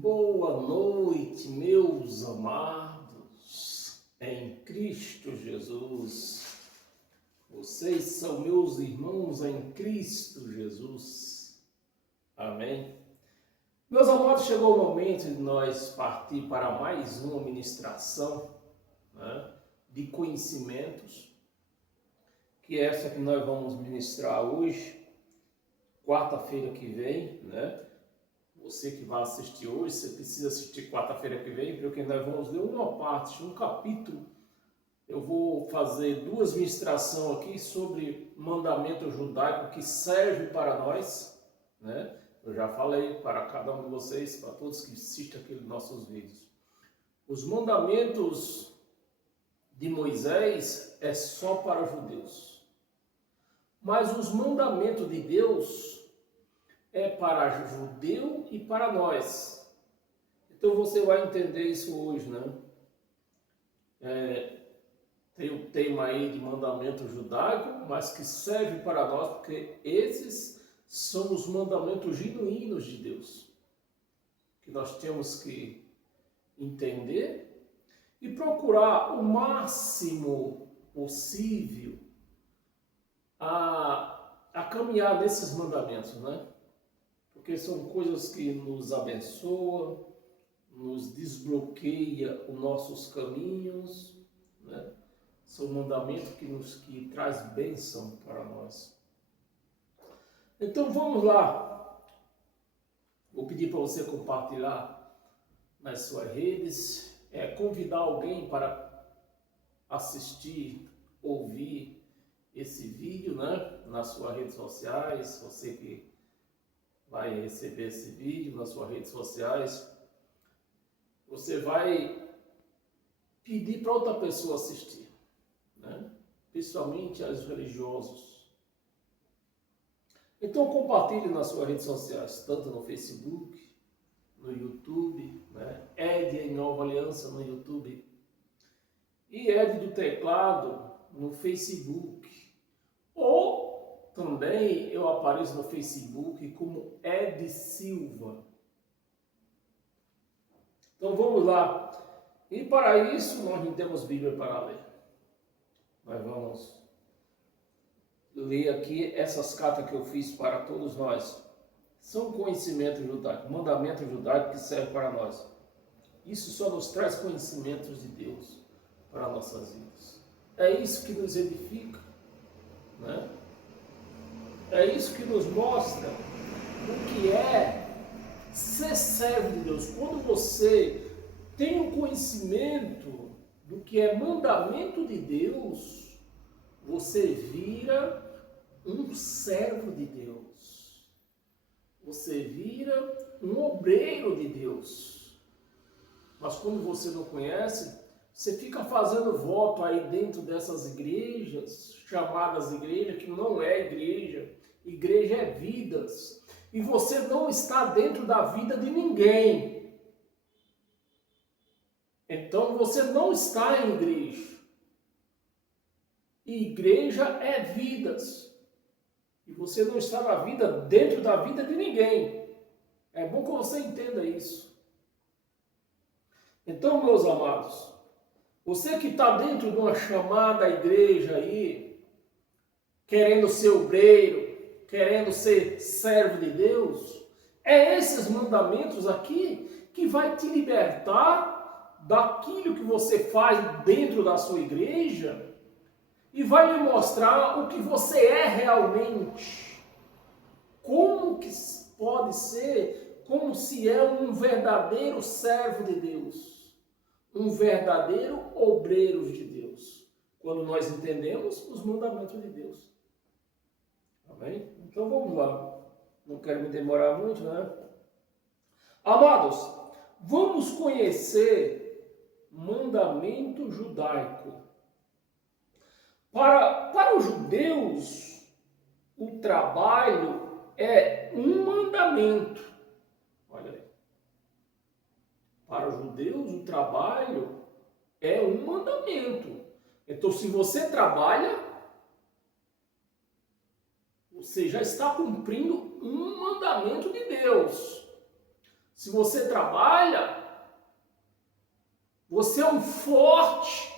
Boa noite, meus amados, em Cristo Jesus. Vocês são meus irmãos em Cristo Jesus. Amém? Meus amados, chegou o momento de nós partir para mais uma ministração, né, de conhecimentos, que é essa que nós vamos ministrar hoje, quarta-feira que vem, né? Você que vai assistir hoje, você precisa assistir quarta-feira que vem, porque nós vamos ler uma parte, um capítulo. Eu vou fazer duas ministrações aqui sobre mandamento judaico que serve para nós, né? Eu já falei para cada um de vocês, para todos que assistem aqui nos nossos vídeos. Os mandamentos de Moisés é só para judeus. Mas os mandamentos de Deus é para judeu e para nós. Então você vai entender isso hoje, né? Tem o tema aí de mandamento judaico, mas que serve para nós, porque esses são os mandamentos genuínos de Deus, que nós temos que entender e procurar o máximo possível a caminhar nesses mandamentos, né? Porque são coisas que nos abençoam, nos desbloqueia os nossos caminhos, né? São mandamentos que traz bênção para nós. Então vamos lá. Vou pedir para você compartilhar nas suas redes, convidar alguém para assistir, ouvir esse vídeo, né? Nas suas redes sociais, você que vai receber esse vídeo nas suas redes sociais, você vai pedir para outra pessoa assistir, né? Principalmente aos religiosos. Então compartilhe nas suas redes sociais, tanto no Facebook, no YouTube, né? Ed em Nova Aliança no YouTube e Ed do Teclado no Facebook. Ou também eu apareço no Facebook como Ed Silva. Então vamos lá. E para isso nós não temos Bíblia para ler. Nós vamos ler aqui essas cartas que eu fiz para todos nós. São conhecimentos judaicos, mandamentos judaicos que servem para nós. Isso só nos traz conhecimentos de Deus para nossas vidas. É isso que nos edifica, né? É isso que nos mostra o que é ser servo de Deus. Quando você tem um conhecimento do que é mandamento de Deus, você vira um servo de Deus. Você vira um obreiro de Deus. Mas quando você não conhece, você fica fazendo voto aí dentro dessas igrejas, chamadas igrejas, que não é igreja. Igreja é vidas. E você não está dentro da vida de ninguém. Então você não está em igreja. E igreja é vidas. E você não está na vida, dentro da vida de ninguém. É bom que você entenda isso. Então, meus amados, você que está dentro de uma chamada igreja aí, querendo ser obreiro, querendo ser servo de Deus, é esses mandamentos aqui que vai te libertar daquilo que você faz dentro da sua igreja e vai lhe mostrar o que você é realmente. Como que pode ser, como se é um verdadeiro servo de Deus, um verdadeiro obreiro de Deus, quando nós entendemos os mandamentos de Deus. Amém? Então vamos lá. Não quero me demorar muito, né? Amados, vamos conhecer mandamento judaico. Para os judeus, o trabalho é um mandamento. Olha aí. Para os judeus, o trabalho é um mandamento. Então, se você trabalha, você já está cumprindo um mandamento de Deus. Se você trabalha, você é um forte,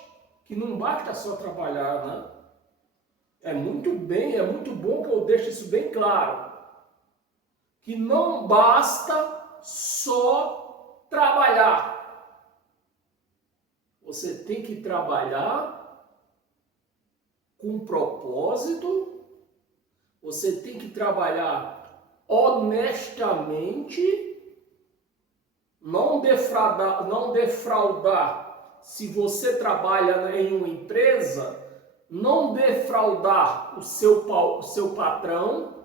que não basta só trabalhar, né? É muito bom que eu deixe isso bem claro. Que não basta só trabalhar. Você tem que trabalhar com propósito, você tem que trabalhar honestamente, não defraudar. Se você trabalha em uma empresa, não defraudar o seu patrão.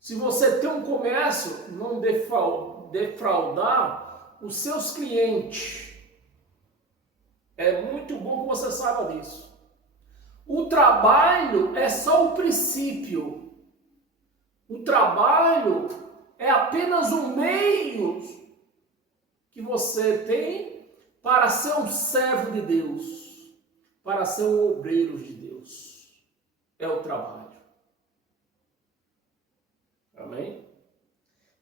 Se você tem um comércio, não defraudar os seus clientes. É muito bom que você saiba disso. O trabalho é só o princípio. O trabalho é apenas um meio que você tem para ser um servo de Deus, para ser um obreiro de Deus. É o trabalho. Amém?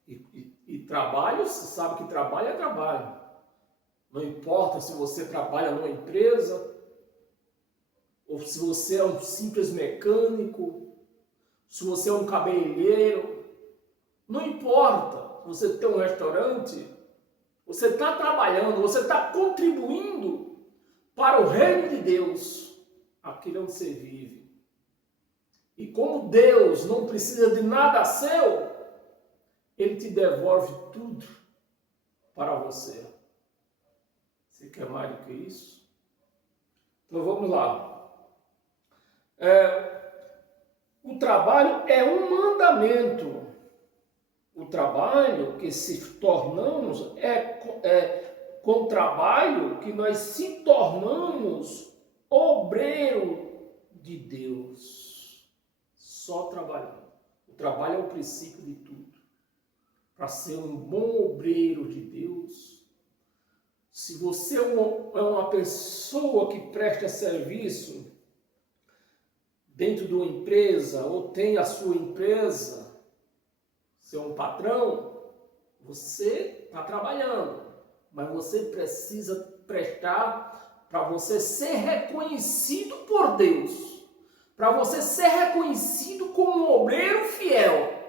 E trabalho, você sabe que trabalho é trabalho. Não importa se você trabalha numa empresa, ou se você é um simples mecânico, se você é um cabeleireiro, não importa. Você tem um restaurante, você está trabalhando, você está contribuindo para o reino de Deus, aquele onde você vive. E como Deus não precisa de nada seu, Ele te devolve tudo para você. Você quer mais do que isso? Então vamos lá. O trabalho é um mandamento. O trabalho que se tornamos com trabalho que nós se tornamos obreiro de Deus. Só trabalhando. O trabalho é o princípio de tudo. Para ser um bom obreiro de Deus, se você é uma pessoa que presta serviço dentro de uma empresa ou tem a sua empresa, você é um patrão, você está trabalhando, mas você precisa prestar para você ser reconhecido por Deus, para você ser reconhecido como um obreiro fiel.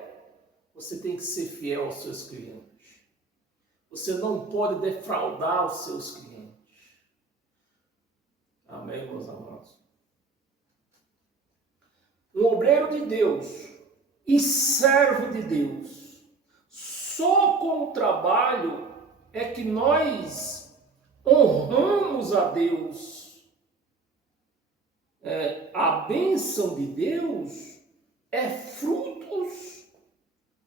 Você tem que ser fiel aos seus clientes. Você não pode defraudar os seus clientes. Amém, meus amados? Um obreiro de Deus e servo de Deus. Só com o trabalho é que nós honramos a Deus. A bênção de Deus é frutos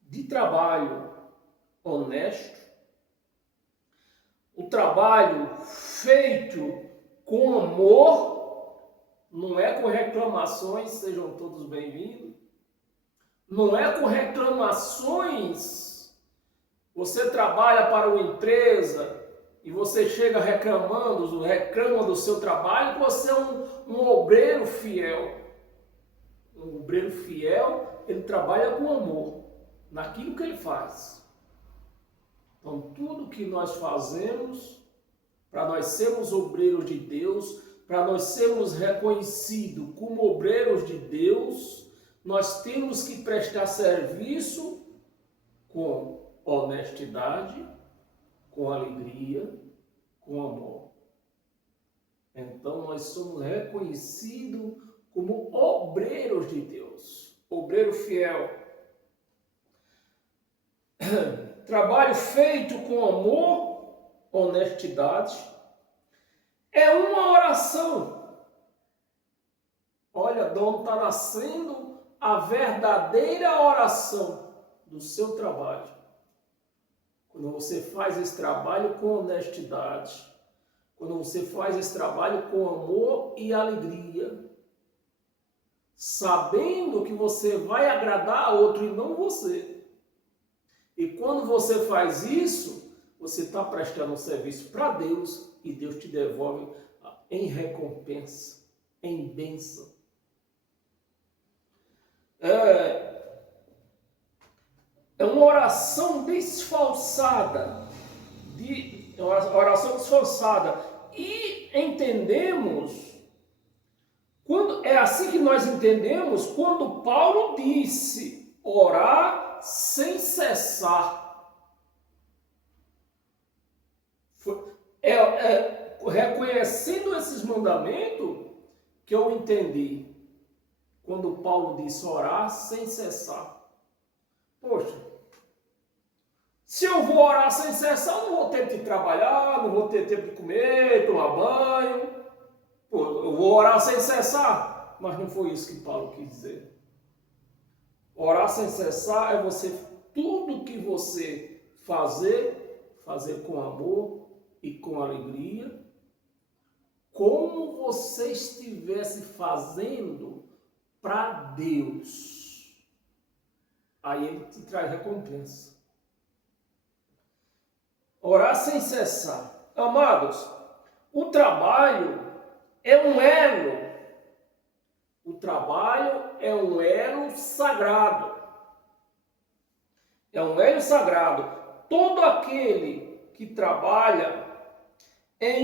de trabalho honesto. O trabalho feito com amor, não é com reclamações, sejam todos bem-vindos. Não é com reclamações. Você trabalha para uma empresa e você chega reclama do seu trabalho, você é um obreiro fiel. Um obreiro fiel, ele trabalha com amor naquilo que ele faz. Então, tudo que nós fazemos, para nós sermos obreiros de Deus, para nós sermos reconhecidos como obreiros de Deus, nós temos que prestar serviço com honestidade, com alegria, com amor. Então, nós somos reconhecidos como obreiros de Deus, obreiro fiel. Trabalho feito com amor, honestidade, é uma oração. Olha, de onde está nascendo a verdadeira oração do seu trabalho. Quando você faz esse trabalho com honestidade, quando você faz esse trabalho com amor e alegria, sabendo que você vai agradar a outro e não você. E quando você faz isso, você está prestando um serviço para Deus e Deus te devolve em recompensa, em bênção. É uma oração disfarçada, uma oração disfarçada. E entendemos, é assim que nós entendemos quando Paulo disse orar sem cessar. Reconhecendo esses mandamentos que eu entendi quando Paulo disse orar sem cessar. Poxa, se eu vou orar sem cessar, eu não vou ter tempo de trabalhar, não vou ter tempo de comer, tomar banho. Pô, eu vou orar sem cessar. Mas não foi isso que Paulo quis dizer. Orar sem cessar é você, tudo que você fazer com amor e com alegria, como você estivesse fazendo para Deus. Aí ele te traz recompensa. Orar sem cessar. Amados, o trabalho é um elo. O trabalho é um elo sagrado. É um elo sagrado. Todo aquele que trabalha é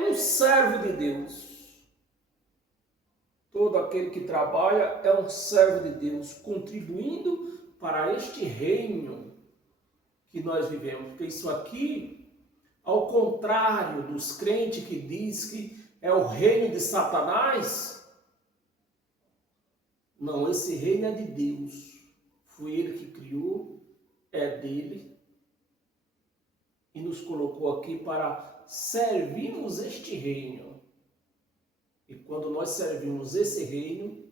um servo de Deus. Todo aquele que trabalha é um servo de Deus, contribuindo para este reino que nós vivemos. Porque isso aqui, ao contrário dos crentes que diz que é o reino de Satanás, não, esse reino é de Deus. Foi Ele que criou, é dele, e nos colocou aqui para servirmos este reino. E quando nós servimos esse reino,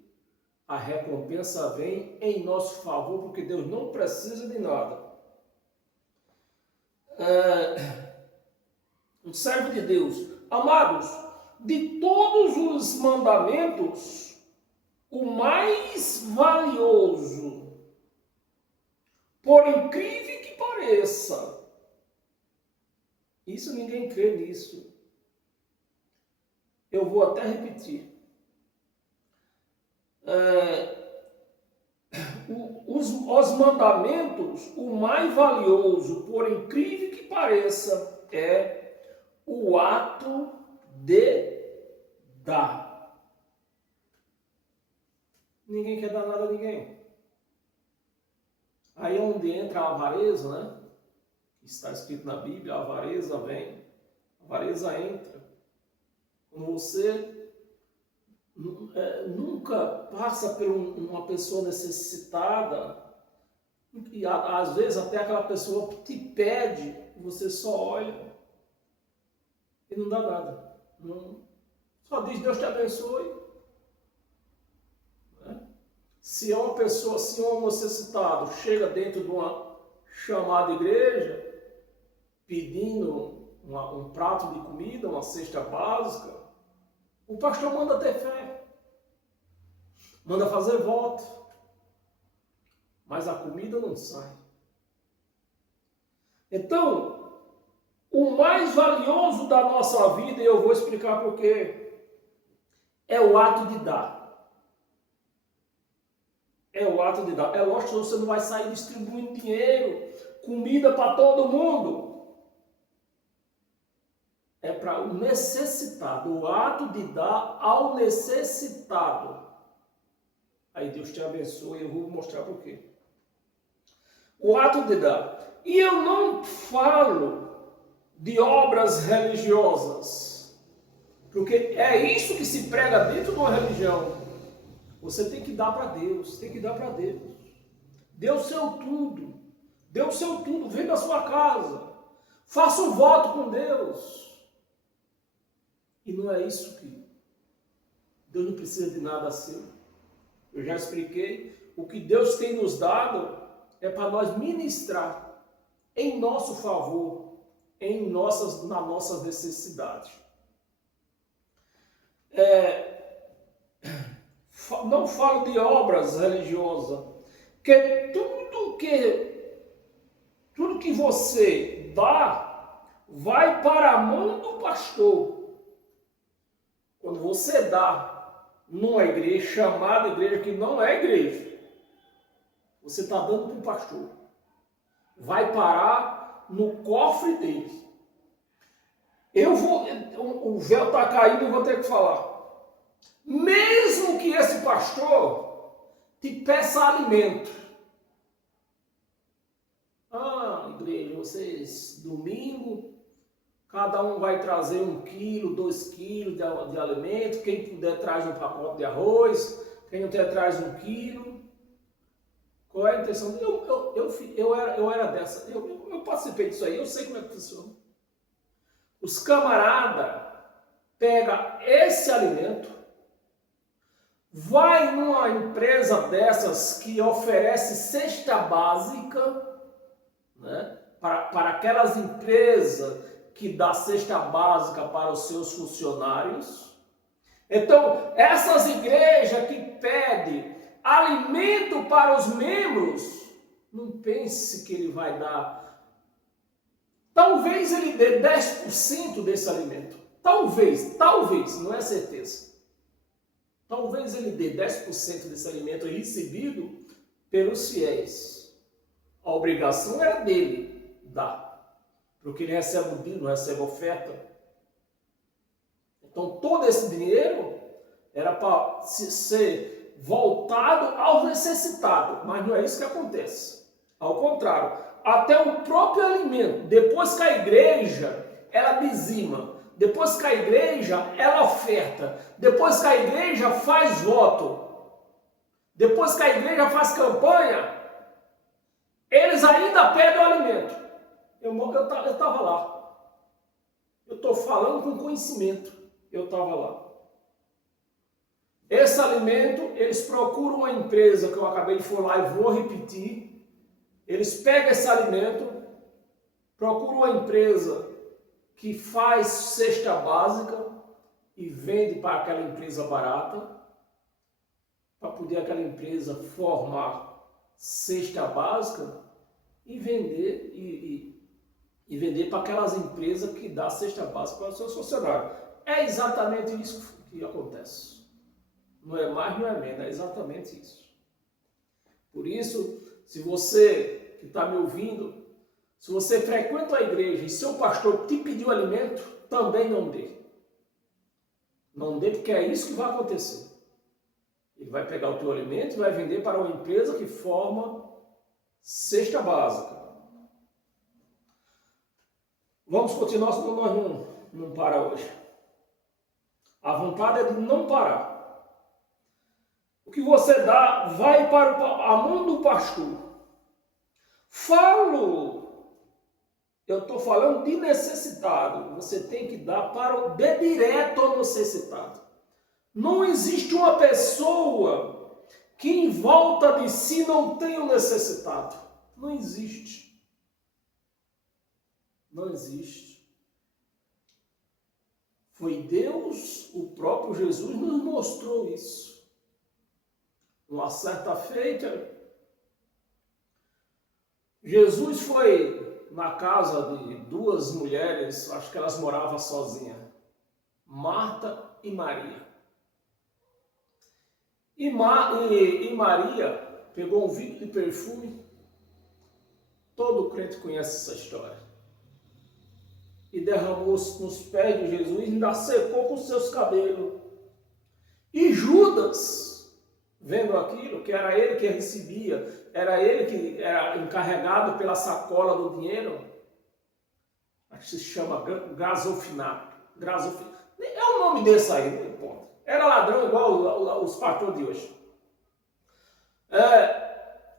a recompensa vem em nosso favor, porque Deus não precisa de nada. Um servo de Deus. Amados, de todos os mandamentos, o mais valioso, por incrível que pareça, isso ninguém crê nisso. Eu vou até repetir. Os mandamentos, o mais valioso, por incrível que pareça, é o ato de dar. Ninguém quer dar nada a ninguém. Aí é onde entra a avareza, né? Está escrito na Bíblia, a avareza vem, a avareza entra. Quando você nunca passa por uma pessoa necessitada, e às vezes até aquela pessoa que te pede, você só olha e não dá nada. Só diz Deus te abençoe. Se é uma pessoa, se um necessitado chega dentro de uma chamada igreja, pedindo um prato de comida, uma cesta básica, o pastor manda ter fé, manda fazer voto, mas a comida não sai. Então, o mais valioso da nossa vida, e eu vou explicar por quê, é o ato de dar. É o ato de dar. É lógico que você não vai sair distribuindo dinheiro, comida para todo mundo. É para o necessitado, o ato de dar ao necessitado. Aí Deus te abençoe, eu vou mostrar por quê. O ato de dar. E eu não falo de obras religiosas, porque é isso que se prega dentro de uma religião. Você tem que dar para Deus, tem que dar para Deus. Dê o seu tudo, dê o seu tudo, vem da sua casa, faça um voto com Deus. E não é isso que Deus não precisa de nada seu. Eu já expliquei, o que Deus tem nos dado é para nós ministrar em nosso favor, nas nossas necessidades. Não falo de obras religiosas, que tudo que você dá vai para a mão do pastor. Quando você dá numa igreja, chamada igreja, que não é igreja, você está dando para um pastor, vai parar no cofre dele. O véu está caindo e vou ter que falar. Mesmo que esse pastor te peça alimento. Igreja, vocês, domingo, cada um vai trazer 1 quilo, 2 quilos de alimento. Quem puder traz um pacote de arroz, quem não puder traz 1 quilo. Qual é a intenção? Eu era dessa, eu participei disso aí, eu sei como é que funciona. Os camaradas pegam esse alimento, vai numa empresa dessas que oferece cesta básica, né? Para aquelas empresas que dá cesta básica para os seus funcionários. Então, essas igrejas que pedem alimento para os membros, não pense que ele vai dar. Talvez ele dê 10% desse alimento. Talvez, não é certeza. Talvez ele dê 10% desse alimento recebido pelos fiéis. A obrigação era dele dar, porque ele recebe o dízimo, recebe oferta. Então todo esse dinheiro era para ser voltado ao necessitado, mas não é isso que acontece. Ao contrário, até o próprio alimento, depois que a igreja, ela dizima, depois que a igreja, ela oferta, depois que a igreja faz voto, depois que a igreja faz campanha, eles ainda pedem o alimento. Eu estava lá. Eu estou falando com conhecimento. Eu estava lá. Esse alimento, eles procuram uma empresa que eu acabei de falar e vou repetir. Eles pegam esse alimento, procuram uma empresa que faz cesta básica e vende para aquela empresa barata, para poder aquela empresa formar cesta básica e vender e vender para aquelas empresas que dão cesta básica para os seus funcionários. É exatamente isso que acontece. Não é mais, não é menos, é exatamente isso. Por isso, se você que está me ouvindo, se você frequenta a igreja e seu pastor te pediu alimento, também não dê. Não dê, porque é isso que vai acontecer. Ele vai pegar o teu alimento e vai vender para uma empresa que forma cesta básica. Vamos continuar, senão nós não para hoje. A vontade é de não parar. O que você dá vai para a mão do pastor. Eu estou falando de necessitado. Você tem que dar de direto ao necessitado. Não existe uma pessoa que em volta de si não tenha o necessitado. Não existe. Não existe. Foi Deus, o próprio Jesus, nos mostrou isso. Uma certa feita, Jesus foi na casa de 2 mulheres, acho que elas moravam sozinhas, Marta e Maria. E Maria pegou um vidro de perfume, todo crente conhece essa história, e derramou nos pés de Jesus e ainda secou com seus cabelos. E Judas, vendo aquilo, que era ele que recebia, era ele que era encarregado pela sacola do dinheiro, acho que se chama gasofinato. É o nome desse aí, não importa. Era ladrão igual os pastores de hoje.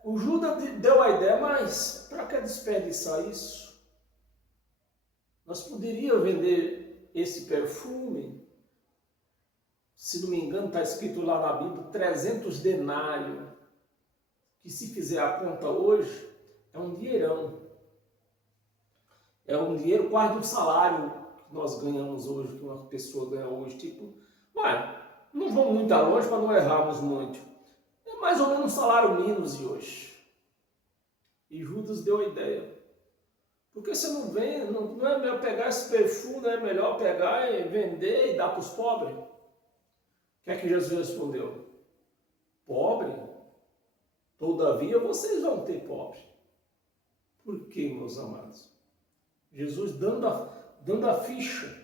O Judas deu a ideia, mas para que desperdiçar isso? Nós poderíamos vender esse perfume, se não me engano, está escrito lá na Bíblia, 300 denários, que se fizer a conta hoje, é um dinheirão. É um dinheiro quase do salário que nós ganhamos hoje, que uma pessoa ganha hoje. Tipo, não vamos muito longe para não errarmos muito. É mais ou menos um salário mínimo de hoje. E Judas deu a ideia. Por que você não vende? Não é melhor pegar esse perfume, não é melhor pegar e vender e dar para os pobres? que é que Jesus respondeu? Pobre? Todavia vocês vão ter pobre. Por quê, meus amados? Jesus dando a ficha.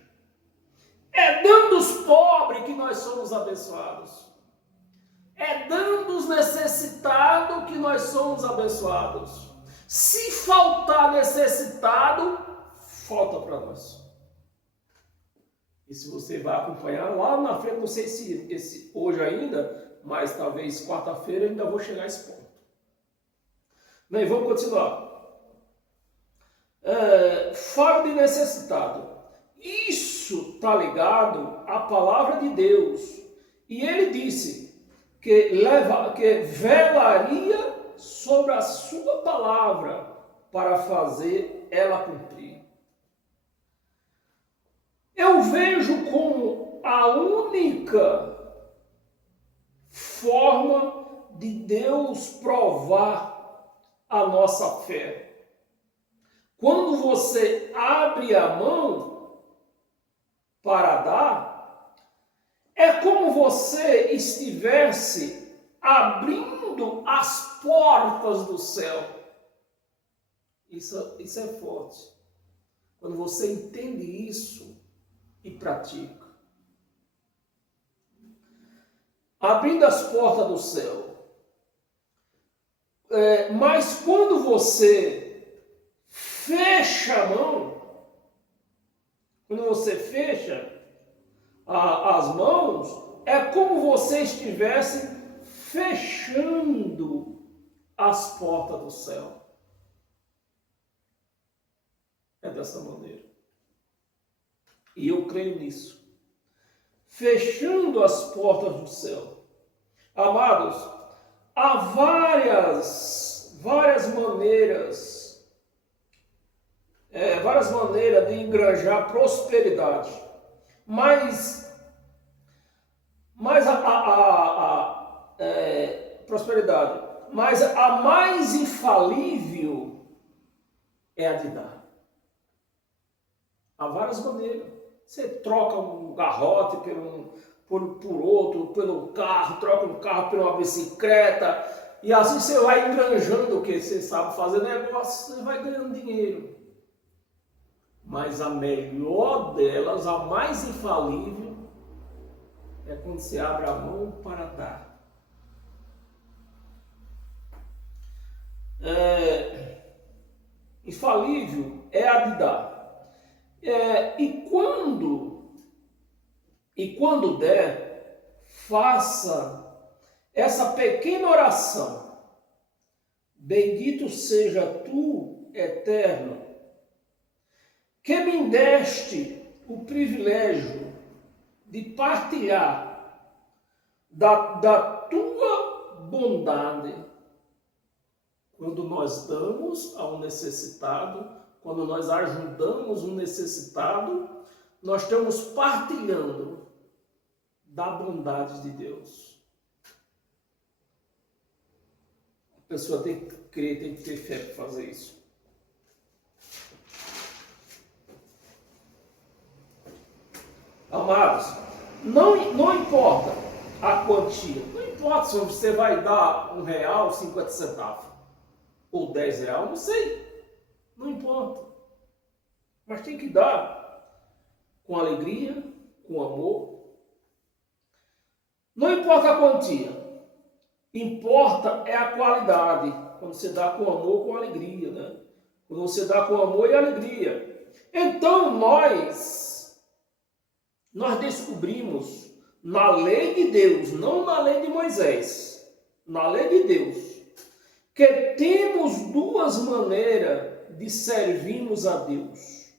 É dando os pobres que nós somos abençoados. É dando os necessitados que nós somos abençoados. Se faltar necessitado, falta para nós. E se você vai acompanhar lá na frente, não sei se hoje ainda, mas talvez quarta-feira ainda vou chegar a esse ponto. Bem, vamos continuar. Fala de necessitado. Isso está ligado à palavra de Deus. E ele disse que velaria sobre a sua palavra para fazer ela cumprir. Eu vejo como a única forma de Deus provar a nossa fé. Quando você abre a mão para dar, é como você estivesse abrindo as portas do céu. Isso é forte. Quando você entende isso e pratica. Abrindo as portas do céu. Mas quando você fecha a mão, quando você fecha as mãos, é como você estivesse fechando as portas do céu. É dessa maneira. E eu creio nisso. Fechando as portas do céu. Amados, há várias maneiras de engranjar prosperidade. Mas prosperidade. Mas a mais infalível é a de dar. Há várias maneiras. Você troca um garrote por outro, pelo carro, troca um carro por uma bicicleta, e assim você vai engranjando o que você sabe fazer negócio, você vai ganhando dinheiro. Mas a melhor delas, a mais infalível, é quando você abre a mão para dar. Infalível é a de dar. E quando der, faça essa pequena oração. Bendito seja tu, eterno, que me deste o privilégio de partilhar da tua bondade. Quando nós damos ao necessitado, quando nós ajudamos um necessitado, nós estamos partilhando da bondade de Deus. A pessoa tem que crer, tem que ter fé para fazer isso. Amados, não importa a quantia, não importa se você vai dar R$1, 50 centavos, ou R$10, não sei. Não importa. Mas tem que dar com alegria, com amor. Não importa a quantia. Importa é a qualidade. Quando você dá com amor, com alegria, né? Quando você dá com amor e alegria. Então nós descobrimos na lei de Deus, não na lei de Moisés, na lei de Deus, que temos duas maneiras de servirmos a Deus.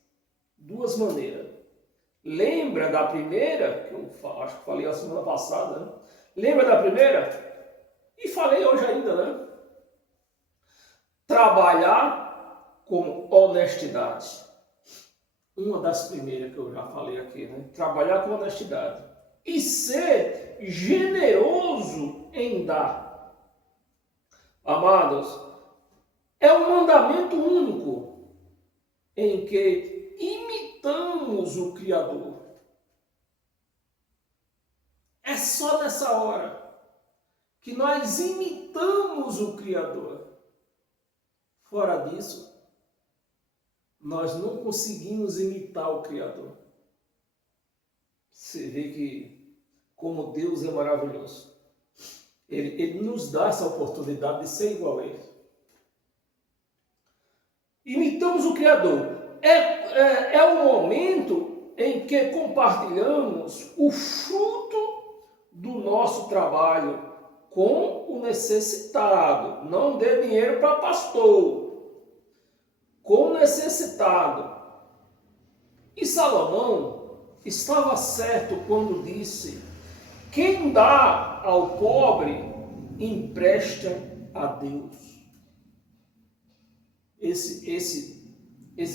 Duas maneiras. Lembra da primeira, que eu acho que falei a semana passada, né? Lembra da primeira? E falei hoje ainda, né? Trabalhar com honestidade. Uma das primeiras que eu já falei aqui, né? Trabalhar com honestidade. E ser generoso em dar. Amados, é um mandamento único em que imitamos o Criador. É só nessa hora que nós imitamos o Criador. Fora disso, nós não conseguimos imitar o Criador. Você vê que como Deus é maravilhoso. Ele nos dá essa oportunidade de ser igual a Ele. Imitamos o Criador. É o momento em que compartilhamos o fruto do nosso trabalho com o necessitado. Não dê dinheiro para pastor. Com o necessitado. E Salomão estava certo quando disse: quem dá ao pobre, empresta a Deus. Esse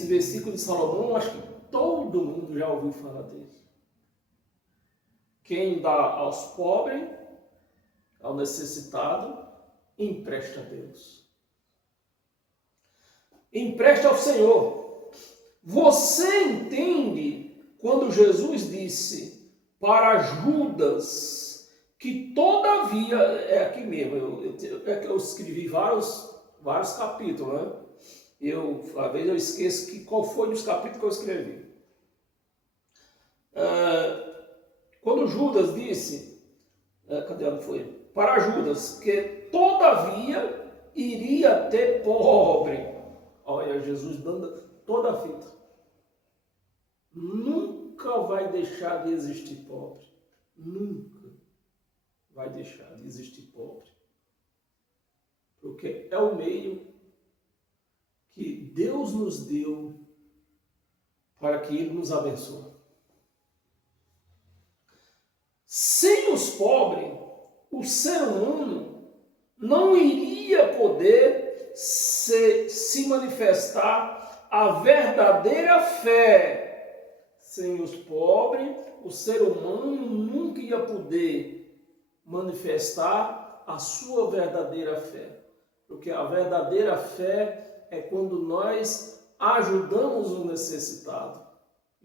versículo de Salomão, acho que todo mundo já ouviu falar dele. Quem dá aos pobres, ao necessitado, empresta a Deus. Empresta ao Senhor. Você entende quando Jesus disse para Judas que todavia, é aqui mesmo, eu escrevi vários capítulos, né? Às vezes eu esqueço qual foi dos capítulos que eu escrevi. Quando Judas disse, cadê onde foi? Para Judas, que todavia iria ter pobre. Olha, Jesus dando toda a fita. Nunca vai deixar de existir pobre. Nunca vai deixar de existir pobre. Porque é o meio que Deus nos deu para que Ele nos abençoe. Sem os pobres, o ser humano não iria poder se manifestar a verdadeira fé. Sem os pobres, o ser humano nunca ia poder manifestar a sua verdadeira fé. Porque a verdadeira fé é quando nós ajudamos o necessitado.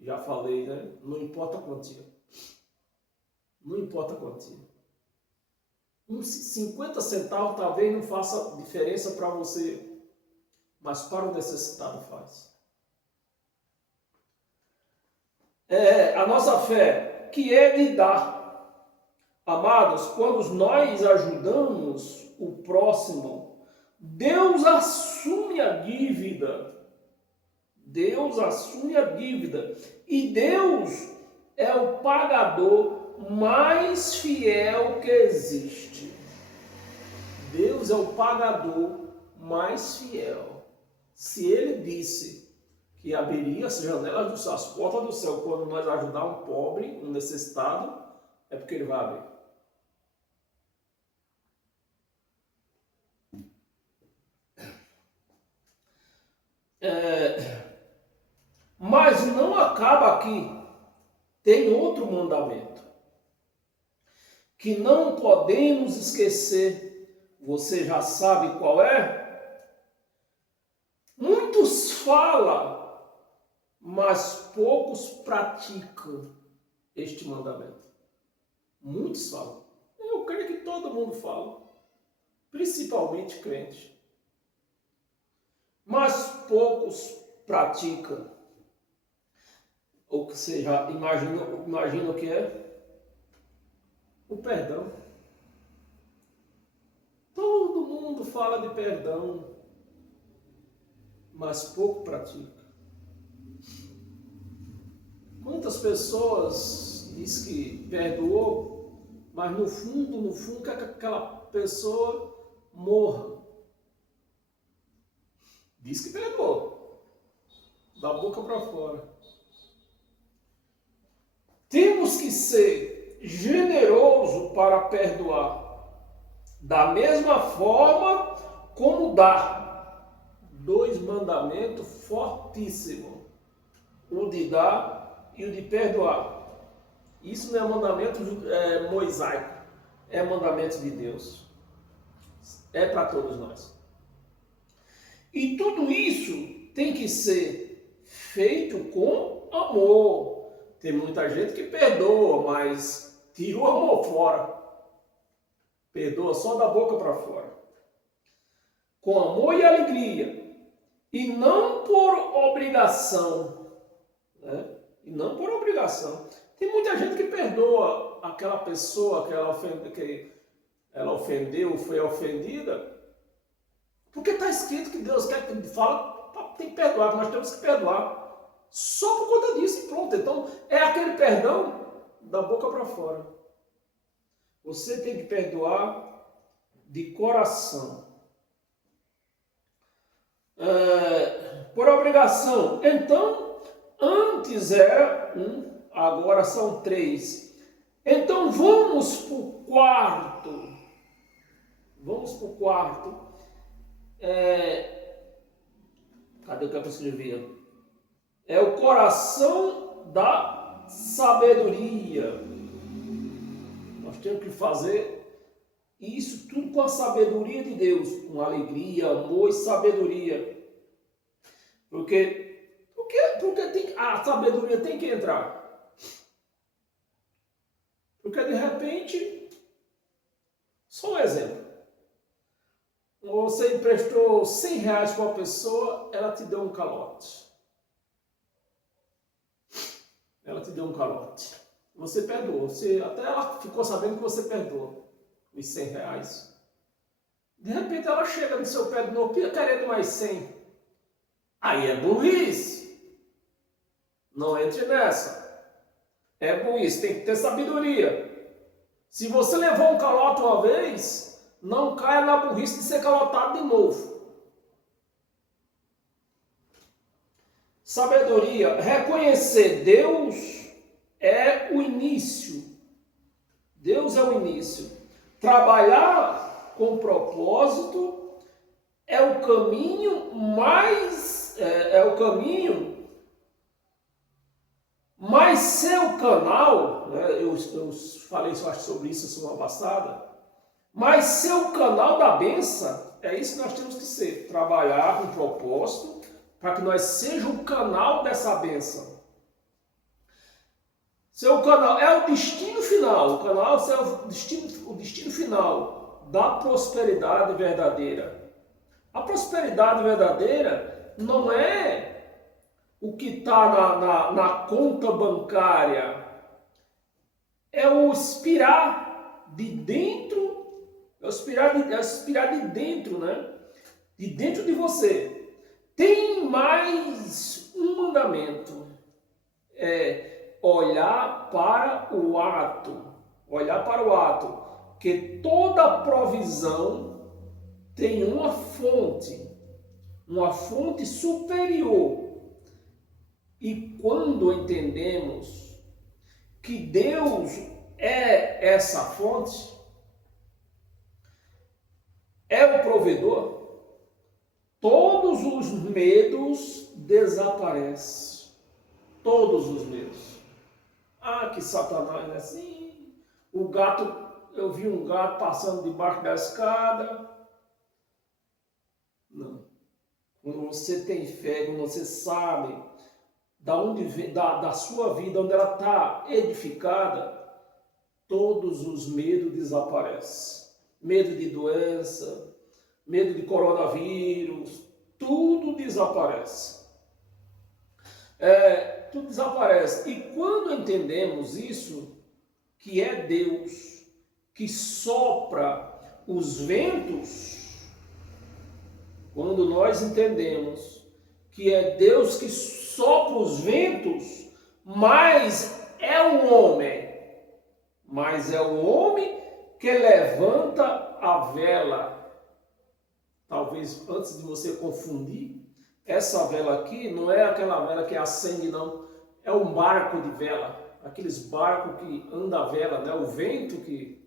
Já falei, né? Não importa a quantia. Não importa a quantia. Uns 50 centavos talvez não faça diferença para você, mas para o necessitado faz. A nossa fé, que é de dar. Amados, quando nós ajudamos o próximo, Deus assume a dívida. Deus assume a dívida. E Deus é o pagador mais fiel que existe. Deus é o pagador mais fiel. Se Ele disse que abriria as janelas, as portas do céu quando nós ajudar um pobre, um necessitado, é porque Ele vai abrir. Mas não acaba aqui. Tem outro mandamento que não podemos esquecer. Você já sabe qual é? Muitos falam, mas poucos praticam este mandamento. Muitos falam. Eu creio que todo mundo fala, principalmente crente. Mas poucos praticam. Ou que seja, imagina o que é? O perdão. Todo mundo fala de perdão, mas pouco pratica. Quantas pessoas diz que perdoou, mas no fundo, quer que aquela pessoa morra. Diz que perdoou, da boca para fora. Temos que ser generoso para perdoar, da mesma forma como dar. 2 mandamentos fortíssimos, o de dar e o de perdoar. Isso não é mandamento mosaico, é mandamento de Deus. É para todos nós. E tudo isso tem que ser feito com amor. Tem muita gente que perdoa, mas tira o amor fora. Perdoa só da boca para fora. Com amor e alegria. E não por obrigação. Né? E não por obrigação. Tem muita gente que perdoa aquela pessoa que ela ofendeu, foi ofendida, porque está escrito que Deus quer que fala, tem que perdoar, nós temos que perdoar. Só por conta disso e pronto. Então, é aquele perdão da boca para fora. Você tem que perdoar de coração. Por obrigação. Então, antes era um, agora são 3. Então, vamos para o quarto. Vamos para o quarto. Cadê o que eu escrevia? É o coração da sabedoria. Nós temos que fazer isso tudo com a sabedoria de Deus, com alegria, amor e sabedoria. Porque a sabedoria tem que entrar. Porque de repente, só um exemplo. Você emprestou R$100 para uma pessoa, ela te deu um calote. Ela te deu um calote. Você perdoou. Até ela ficou sabendo que você perdoou os R$100. De repente ela chega no seu pé de novo, querendo mais 100. Aí é burrice. Não entre nessa. É burrice, tem que ter sabedoria. Se você levou um calote uma vez, não caia na burrice de ser calotado de novo. Sabedoria, reconhecer Deus é o início. Deus é o início. Trabalhar com propósito é o caminho mas seu canal, né, eu falei sobre isso semana passada, mas seu canal da bênção, é isso que nós temos que ser, trabalhar com propósito, para que nós sejamos o canal dessa bênção. Seu canal é o destino final, o canal é o destino final da prosperidade verdadeira. A prosperidade verdadeira não é o que está na conta bancária, é o expirar de dentro, é o expirar de dentro, né? De dentro de você. Tem mais um mandamento, olhar para o ato, que toda provisão tem uma fonte superior. E quando entendemos que Deus é essa fonte, é o provedor, todos os medos desaparecem. Todos os medos. Ah, que Satanás é assim. Eu vi um gato passando debaixo da escada. Não. Quando você tem fé, quando você sabe da onde vem, da sua vida, onde ela está edificada, todos os medos desaparecem. Medo de doença, medo de coronavírus, tudo desaparece. Tudo desaparece. E quando entendemos isso, que é Deus que sopra os ventos, quando nós entendemos que é Deus que sopra os ventos, mas é o homem que levanta a vela. Talvez antes de você confundir, essa vela aqui não é aquela vela que acende, não. É um barco de vela. Aqueles barcos que anda a vela, né? O vento que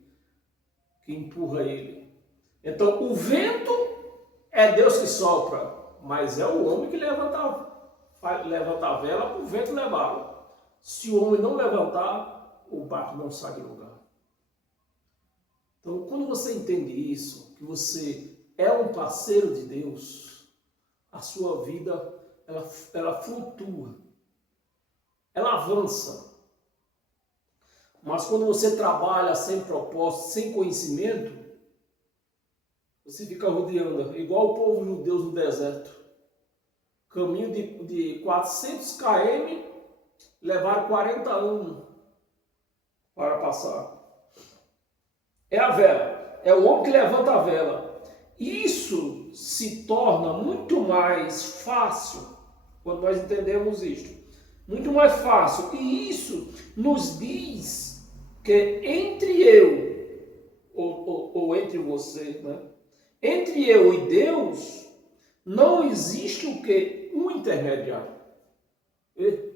empurra ele. Então, o vento é Deus que sopra, mas é o homem que levanta a vela para o vento levá-lo. Se o homem não levantar, o barco não sai do lugar. Então, quando você entende isso, que você é um parceiro de Deus, a sua vida ela flutua, ela avança. Mas quando você trabalha sem propósito, sem conhecimento, você fica rodeando, igual o povo judeu no deserto. Caminho de 400 km, levaram 40 anos para passar. É a vela, é o homem que levanta a vela. Isso se torna muito mais fácil quando nós entendemos isto. Muito mais fácil. E isso nos diz que entre eu, ou entre você, né? Entre eu e Deus, não existe o que? Um intermediário. E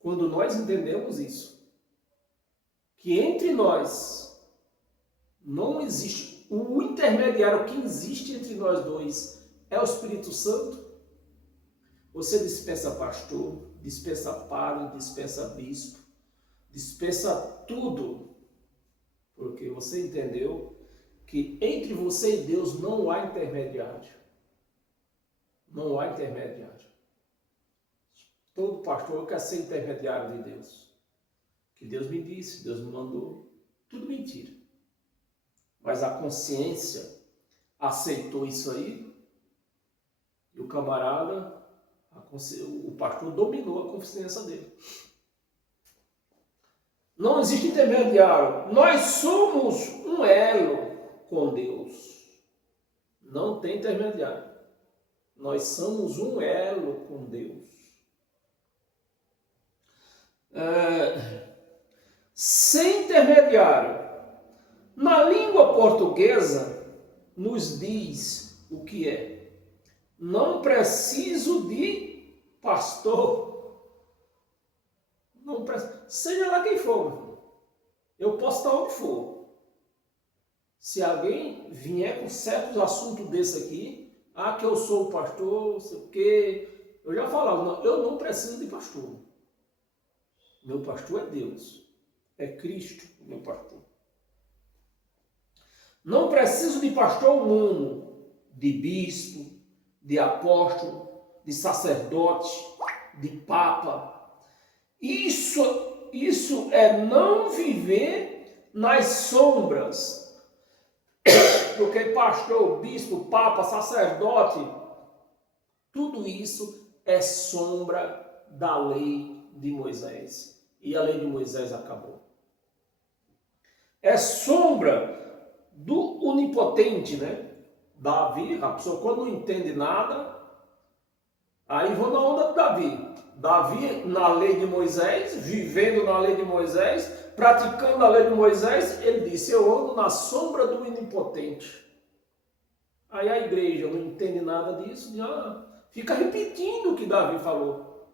quando nós entendemos isso, que entre nós não existe o intermediário, que existe entre nós dois é o Espírito Santo, você dispensa pastor, dispensa padre, dispensa bispo, dispensa tudo, porque você entendeu que entre você e Deus não há intermediário. Não há intermediário. Todo pastor quer ser intermediário de Deus. Que Deus me disse, Deus me mandou. Tudo mentira. Mas a consciência aceitou isso aí e o camarada, o pastor dominou a consciência dele. Não existe intermediário. Nós somos um elo com Deus. Não tem intermediário. Nós somos um elo com Deus. Sem intermediário. Na língua portuguesa, nos diz o que é. Não preciso de pastor. Não preciso. Seja lá quem for. Eu posso estar onde for. Se alguém vier com certos assuntos desse aqui, que eu sou o pastor, não sei o quê. Eu já falava, não, eu não preciso de pastor. Meu pastor é Deus. É Cristo, meu pastor. Não preciso de pastor humano, de bispo, de apóstolo, de sacerdote, de papa. Isso é não viver nas sombras. Porque pastor, bispo, papa, sacerdote, tudo isso é sombra da lei de Moisés. E a lei de Moisés acabou. É sombra do onipotente, né? Davi, a pessoa quando não entende nada, aí vão na onda de Davi. Davi na lei de Moisés, vivendo na lei de Moisés, praticando a lei de Moisés, ele disse, eu ando na sombra do onipotente. Aí a igreja não entende nada disso, fica repetindo o que Davi falou.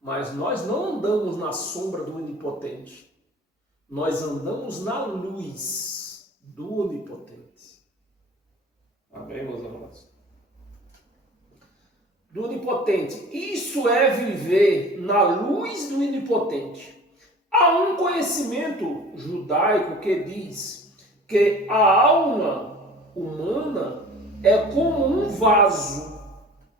Mas nós não andamos na sombra do onipotente. Nós andamos na luz do onipotente. Amém, meus irmãos? Do onipotente. Isso é viver na luz do onipotente. Há um conhecimento judaico que diz que a alma humana é como um vaso,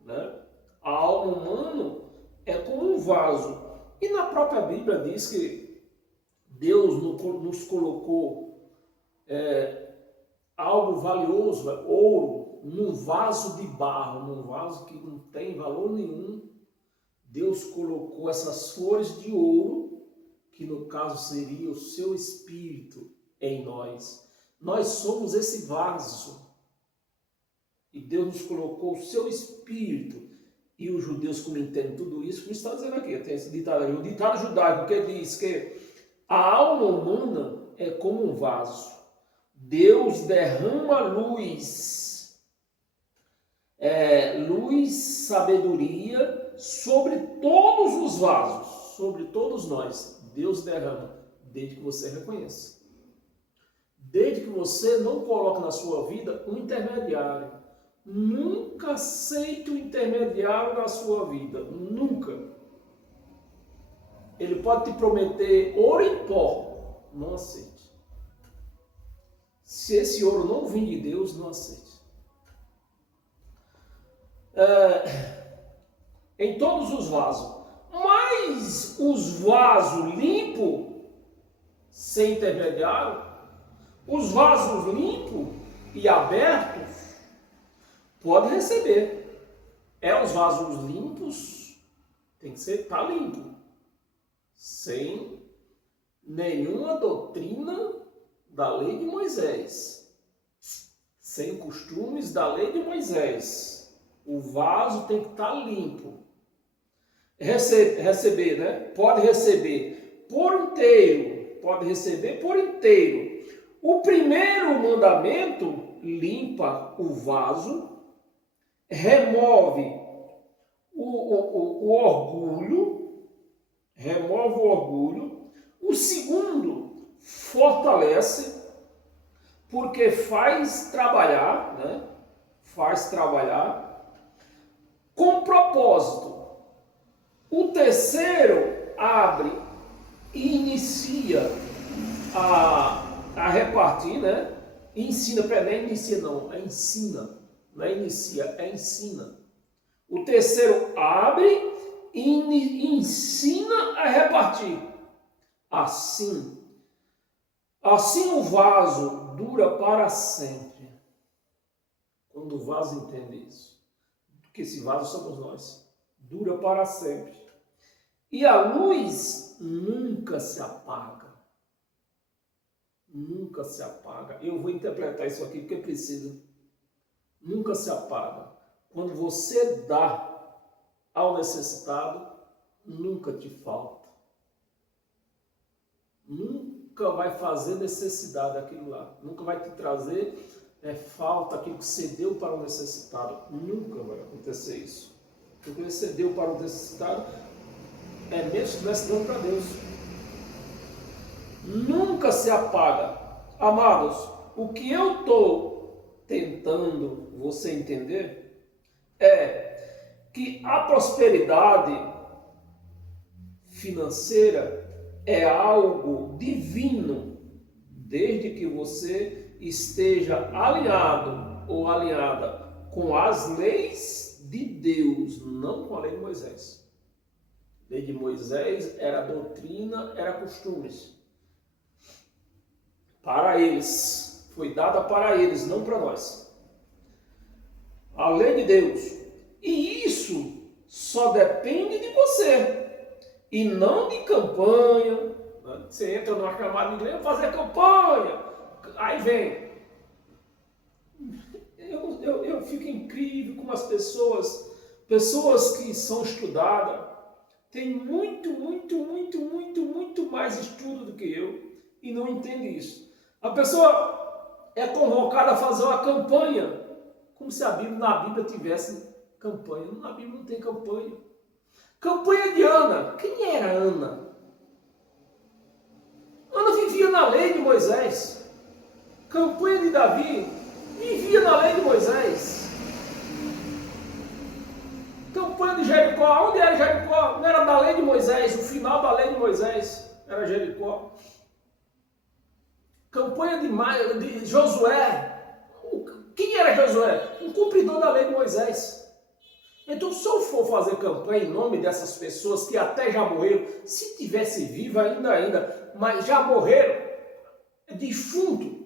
né? A alma humana é como um vaso. E na própria Bíblia diz que Deus nos colocou algo valioso, ouro, num vaso de barro, num vaso que não tem valor nenhum. Deus colocou essas flores de ouro, que no caso seria o seu Espírito em nós. Nós somos esse vaso. E Deus nos colocou o seu Espírito. E os judeus, como entendem tudo isso, como está dizendo aqui, tem esse ditado aí, o ditado judaico que diz que a alma humana é como um vaso. Deus derrama luz, sabedoria sobre todos os vasos, sobre todos nós. Deus derrama, desde que você reconheça. Desde que você não coloque na sua vida um intermediário. Nunca aceite um intermediário na sua vida. Nunca. Ele pode te prometer ouro em pó. Não aceite. Se esse ouro não vem de Deus, não aceite. Em todos os vasos. Mas os vasos limpos, sem intermediário, os vasos limpos e abertos, pode receber. Os vasos limpos, tem que estar limpo, sem nenhuma doutrina da lei de Moisés, sem costumes da lei de Moisés. O vaso tem que estar limpo. Receber, né? Pode receber por inteiro, pode receber por inteiro. O primeiro mandamento limpa o vaso, remove o orgulho, remove o orgulho. O segundo fortalece, porque faz trabalhar, né? Faz trabalhar com propósito. O terceiro abre e inicia a repartir, né? Ensina, não é inicia não, é ensina. Não é inicia, é ensina. O terceiro abre e ensina a repartir. Assim o vaso dura para sempre. Quando o vaso entende isso, porque esse vaso somos nós, dura para sempre. E a luz nunca se apaga. Nunca se apaga. Eu vou interpretar isso aqui porque preciso. Nunca se apaga. Quando você dá ao necessitado, nunca te falta. Nunca vai fazer necessidade aquilo lá. Nunca vai te trazer falta aquilo que você deu para o necessitado. Nunca vai acontecer isso. Porque você deu para o necessitado é mesmo que estivesse dando para Deus. Nunca se apaga. Amados, o que eu estou tentando você entender é que a prosperidade financeira é algo divino, desde que você esteja alinhado ou alinhada com as leis de Deus, não com a lei de Moisés. A lei de Moisés era doutrina, era costumes. Para eles, foi dada para eles, não para nós. A lei de Deus. E isso só depende de você. E não de campanha. Você entra numa chamada de igreja, fazer campanha. Aí vem. Eu fico incrível com as pessoas que são estudadas, têm muito mais estudo do que eu e não entendem isso. A pessoa é convocada a fazer uma campanha, como se na Bíblia tivesse campanha. Na Bíblia não tem campanha. Campanha de Ana. Quem era Ana? Ana vivia na lei de Moisés. Campanha de Davi. Vivia na lei de Moisés. Campanha de Jericó. Onde era Jericó? Não era da lei de Moisés. O final da lei de Moisés era Jericó. Campanha de Josué. Quem era Josué? Um cumpridor da lei de Moisés. Então, se eu for fazer campanha em nome dessas pessoas que até já morreram, se tivesse vivo ainda, mas já morreram, defunto,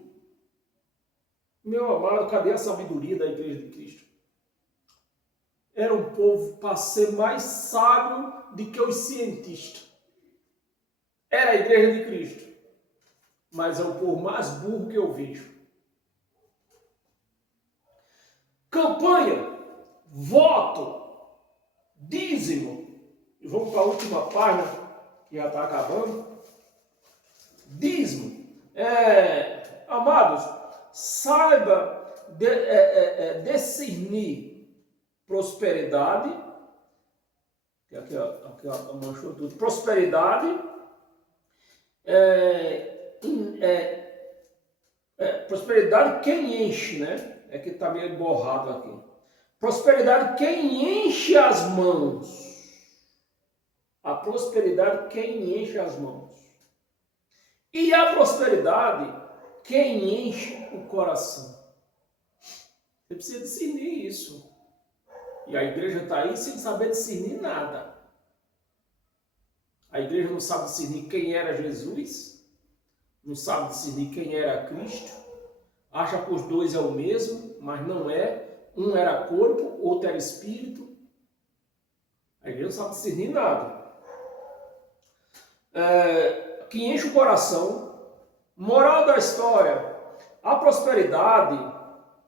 meu amado, cadê a sabedoria da Igreja de Cristo? Era um povo para ser mais sábio do que os cientistas. Era a Igreja de Cristo. Mas é o povo mais burro que eu vejo. Campanha, voto, dízimo. E vamos para a última página, que já está acabando. Dízimo. Amados, saiba discernir prosperidade. Aqui manchou tudo. Prosperidade. Prosperidade quem enche, né? É que está meio borrado aqui. Prosperidade quem enche as mãos. A prosperidade quem enche as mãos. E a prosperidade quem enche o coração. Você precisa discernir isso. E a igreja está aí sem saber discernir nada. A igreja não sabe discernir quem era Jesus, não sabe discernir quem era Cristo, acha que os dois é o mesmo, mas não é. Um era corpo, outro era espírito. A igreja não sabe discernir nada. Que enche o coração. Moral da história: a prosperidade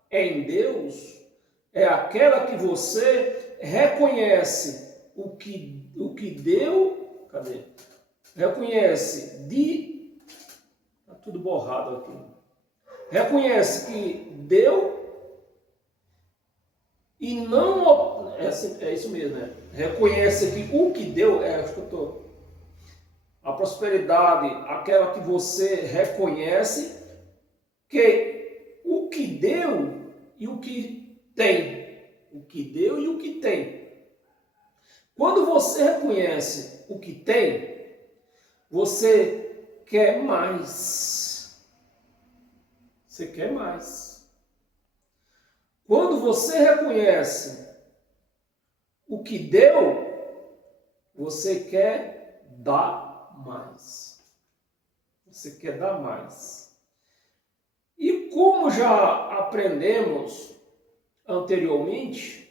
em Deus é aquela que você reconhece o que deu. Cadê? Reconhece tá tudo borrado aqui. Reconhece que deu e não. É isso mesmo, né? Reconhece que o que deu a prosperidade, aquela que você reconhece que o que deu e o que tem. O que deu e o que tem. Quando você reconhece o que tem, você quer mais. Você quer mais. Quando você reconhece o que deu, você quer dar mais. Você quer dar mais. E como já aprendemos anteriormente,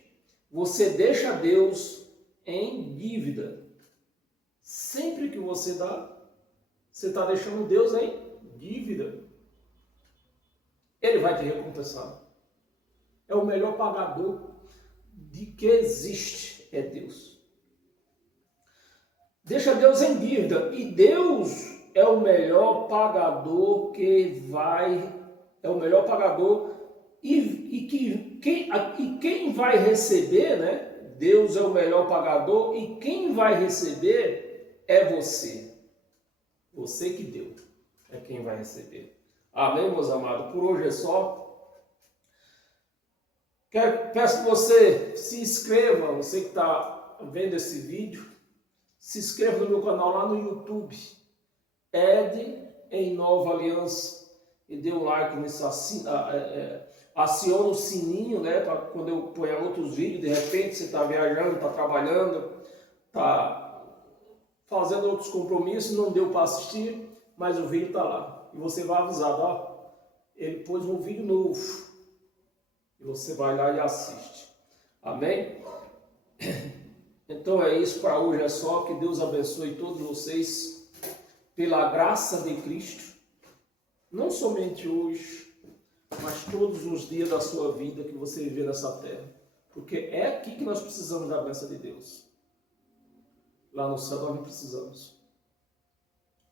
você deixa Deus em dívida. Sempre que você dá, você está deixando Deus em dívida. Ele vai te recompensar. É o melhor pagador de que existe, é Deus. Deixa Deus em dívida. E Deus é o melhor pagador é o melhor pagador e quem vai receber, né? Deus é o melhor pagador e quem vai receber é você. Você que deu é quem vai receber. Amém, meus amados? Por hoje é só. Peço que você se inscreva, você que está vendo esse vídeo, se inscreva no meu canal lá no YouTube, Ed em Nova Aliança, e dê um like nesse, aciona o sininho, né, para quando eu ponhar outros vídeos, de repente você está viajando, está trabalhando, está fazendo outros compromissos, não deu para assistir, mas o vídeo está lá, e você vai avisado, ó, ele pôs um vídeo novo. E você vai lá e assiste. Amém? Então é isso, para hoje é só. Que Deus abençoe todos vocês pela graça de Cristo. Não somente hoje, mas todos os dias da sua vida que você viver nessa terra. Porque é aqui que nós precisamos da bênção de Deus. Lá no céu nós não precisamos.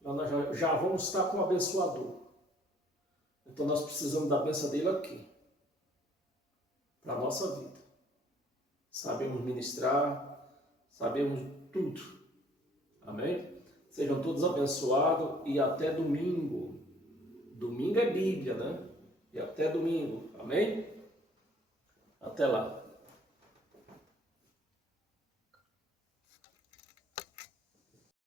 Lá nós já vamos estar com o abençoador. Então nós precisamos da bênção dele aqui. Para a nossa vida. Sabemos ministrar, sabemos tudo. Amém? Sejam todos abençoados e até domingo. Domingo é Bíblia, né? E até domingo. Amém? Até lá.